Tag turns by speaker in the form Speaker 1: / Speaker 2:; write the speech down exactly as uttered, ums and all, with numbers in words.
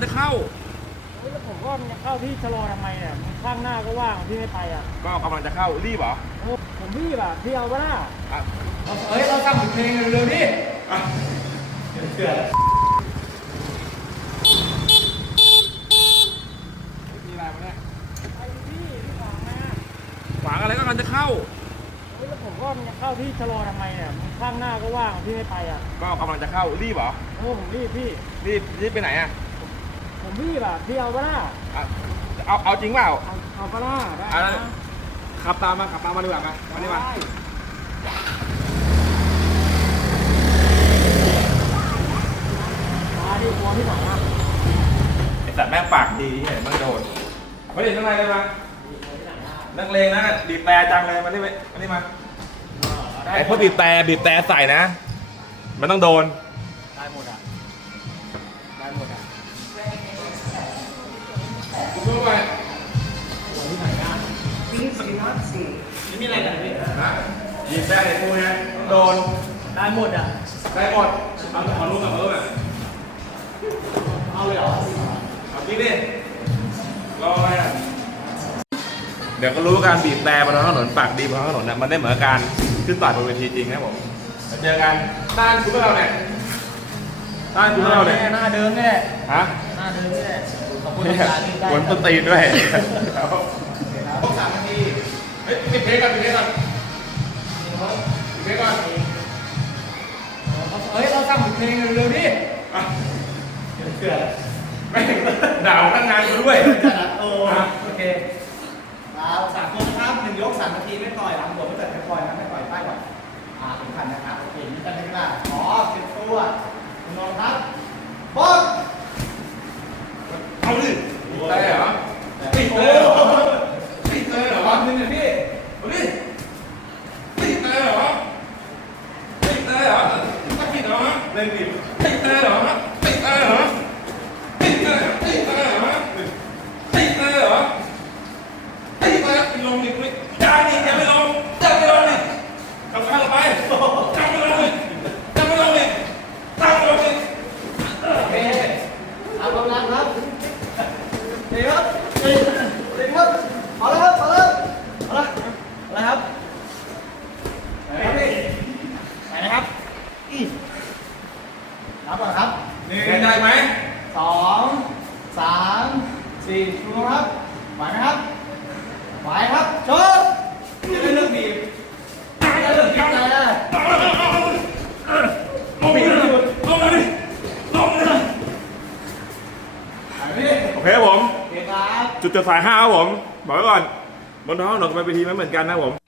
Speaker 1: จะเข้า
Speaker 2: เฮ้ยแล้วผมก็มันจะเข้าพี่ชะลอทำไมเนี่ยมันข้างหน้าก็ว่างพี่ไม่ไปอ่ะ
Speaker 1: ก็กำลังจะเข้ารีบเหรอ
Speaker 2: โอ้ผมรีบอ่ะพี่เอาปะล่ะ
Speaker 1: อ่ะ
Speaker 2: เฮ้ยเราตั้งเพลงเร็วๆดิ
Speaker 1: อ่ะ
Speaker 2: เถื่อน
Speaker 1: มีอะไรมาเนี่ย
Speaker 2: ไอ้พี่พี่ขวางนะ
Speaker 1: ขวางอะไรก็กำลังจะเข้า
Speaker 2: เฮ้ยแล้วผมก็มันจะเข้าพี่ชะลอทำไมเนี่ยมันข้างหน้าก็ว่างพี่ไม่ไปอ่ะ
Speaker 1: ก็กำลังจะเข้ารีบเหรอ
Speaker 2: โอ้ผมรีบพี่
Speaker 1: รีบรีบไปไหนอ่ะ
Speaker 2: ผมรีบอ่ะพี่เอาปะล่ะ
Speaker 1: อ่ะเอาเอาจริงเปล่า
Speaker 2: เอาเอาปะล่ะได้นะ
Speaker 1: ขับตามมาขับตามมาดีกว่าไหมมาดีกว่า
Speaker 2: มาดิกลัวที่ไหนอ่ะ
Speaker 1: ไอ้แต่แม่งปากดีที่ไหนมันโดนมาดิข้างในเลยมานักเลงนะบีบแต่จังเลยมาดิมามาดิมาไอ้พวกบีบแต่บีบแต่ใส่นะมันต้องโดน
Speaker 2: ได้หมดอ่ะได้หมดอ่ะ
Speaker 1: คุณรู้ไหม
Speaker 2: ที่ไหนอ่ะซีซีนัทซีนี่มีอะไรกันพี่
Speaker 1: นะบีบแต่ไอ้พวกนี้ต้องโดน
Speaker 2: ได้หมดอ่ะ
Speaker 1: ได้หมดเอาขอรู้กับเพิ่มอ่ะ
Speaker 2: เอาเลยเหรอ
Speaker 1: เอาจริงดิรอไว้เดี๋ยวก็รู้การบีบแต่บนท้องถนนปากดีบนท้องถนนเนี่ยมันได้เหมือนการขึ้นต่อยบนเวทีจริงนะผมเจอกันต้านคุณเราเนี่ยต้านคุณเราเนี่ย
Speaker 2: หน้าเดิมนี่แหละ
Speaker 1: ฮะ
Speaker 2: หน้าเดิมนี่แหละขอบคุณ
Speaker 1: อา
Speaker 2: จารย์ที่ได้
Speaker 1: วนต้นตีนด้วย
Speaker 2: พวกสามนาที
Speaker 1: เฮ้ยปิดเพลงก่อนปิดเพลงก่อนปิดเพลงก่อน
Speaker 2: เฮ้ยเราตั้งเพลงเร็วๆดิเถื่อน
Speaker 1: ไม่ด่าทั้งงานกูด้วย
Speaker 2: โอ้โอเคครับสามคนนะครับหนึ่งยกสามนาทีไม่ปล่อยหลังหัวไม่เกิดไม่ปล่อยนะไม่ปล่อยป้ายก่อนอ่าสำคัญนะครับโอเคนี่จะไม่ได้อ๋อเก็บตัวคุณนนท์ครับบอล
Speaker 1: เอาดิได้เหรอติดเลยเหรอติดเลยเหรอวะนี่เนี่ยพี่เอาดิติดเลยเหรอติดเลยเหรอถ้าผิดเหรอเล่นผิดติดเลยเหรอติดเลยเหรอติดเลยติดเลยเหรอติดเลยเหรอติดเลยลงดิคุณอย่าดิอย่าไปลงอย่าไปลงดิเอาข้างไปจับไปลงดิจับไปลงดิจับไปลงดิ
Speaker 2: โอเคเอากำลังครับดีครับดีดีครับเอาละครับเอาละเอาละเอาละครับไปไปนะครับอีนับก่อนครับ
Speaker 1: หนึ่งได้ไหม
Speaker 2: สองสามสี่ชูครับไหวไหมครับไหวครับชกจะได้เลือกบีบจะได้เลือกบีบอะไรนะ
Speaker 1: ลงเลยลงเลยลงเลยโอเคครับผมจุดจุดสายห้าครับผมบอกไว้ก่อนบนท้องถนนกับเวทีไม่เหมือนกันนะผม